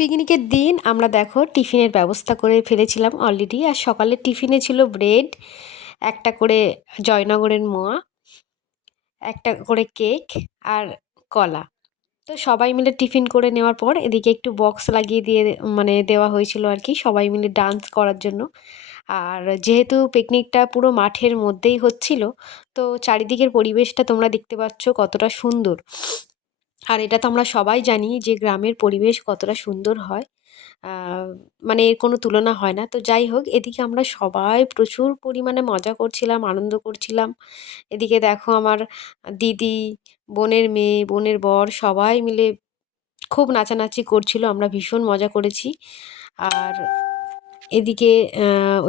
পিকনিকের দিন আমরা দেখো টিফিনের ব্যবস্থা করে ফেলেছিলাম অলরেডি। আর সকালের টিফিনে ছিল ব্রেড, একটা করে জয়নগরের মোয়া, একটা করে কেক আর কলা। তো সবাই মিলে টিফিন করে নেওয়ার পর এদিকে একটু বক্স লাগিয়ে দিয়ে দেওয়া হয়েছিল আর কি, সবাই মিলে ডান্স করার জন্য। আর যেহেতু পিকনিকটা পুরো মাঠের মধ্যেই হচ্ছিল, তো চারিদিকের পরিবেশটা তোমরা দেখতে পাচ্ছ কতটা সুন্দর। আর এটা তো আমরা সবাই জানি যে গ্রামের পরিবেশ কতটা সুন্দর হয়। আহ, এর কোনো তুলনা হয় না। তো যাই হোক, এদিকে আমরা সবাই প্রচুর পরিমাণে মজা করছিলাম, আনন্দ করছিলাম। এদিকে দেখো আমার দিদি, বোনের মেয়ে, বোনের বর সবাই মিলে খুব নাচানাচি করছিল, আমরা ভীষণ মজা করেছি। আর এদিকে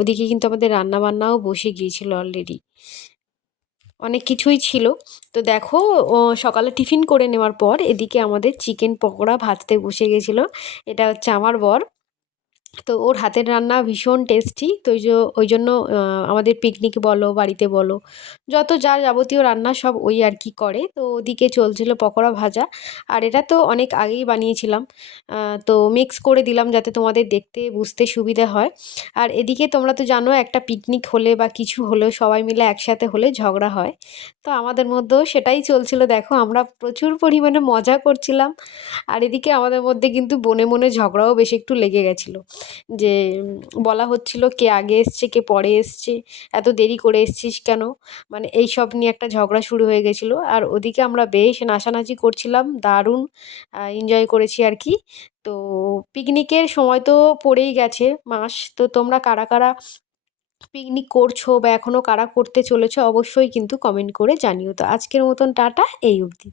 ওদিকে কিন্তু আমাদের রান্না বান্নাও বসে গিয়েছিল অলরেডি, অনেক কিছুই ছিল। তো দেখো, সকালে টিফিন করে নেওয়ার পর এদিকে আমাদের চিকেন পকোড়া ভাজতে বসে গেছিলো। এটা হচ্ছে আমার বর। তো ওর হাতের রান্না ভীষণ টেস্টি। তো ওই জন্য আমাদের পিকনিক বলো, বাড়িতে বলো, যত যা যাবতীয় রান্না সব ওই আর কি করে। তো ওদিকে চলছিল পকোড়া ভাজা। আর এটা তো অনেক আগেই বানিয়েছিলাম, তো মিক্স করে দিলাম যাতে তোমাদের দেখতে বুঝতে সুবিধা হয়। আর এদিকে তোমরা তো জানো, একটা পিকনিক হলে বা কিছু হলেও সবাই মিলে একসাথে হলে ঝগড়া হয়। তো আমাদের মধ্যেও সেটাই চলছিল। দেখো, আমরা প্রচুর পরিমাণে মজা করছিলাম। আর এদিকে আমাদের মধ্যে কিন্তু মনে মনে ঝগড়াও বেশ একটু লেগে গেছিলো। যে বলা হচ্ছিল কে আগে এসছে কে পরে এসছে, এত দেরি করে এসছিস কেন, এই সব নিয়ে একটা ঝগড়া শুরু হয়ে গেছিলো। আর ওদিকে আমরা বেশ নাচানাচি করছিলাম, দারুণ এনজয় করেছি আর কি। তো পিকনিকের সময় তো পড়েই গেছে মাস। তো তোমরা কারা কারা পিকনিক করছো বা এখনও কারা করতে চলেছো অবশ্যই কিন্তু কমেন্ট করে জানিও। তো আজকের মতন টাটা, এই অবধি।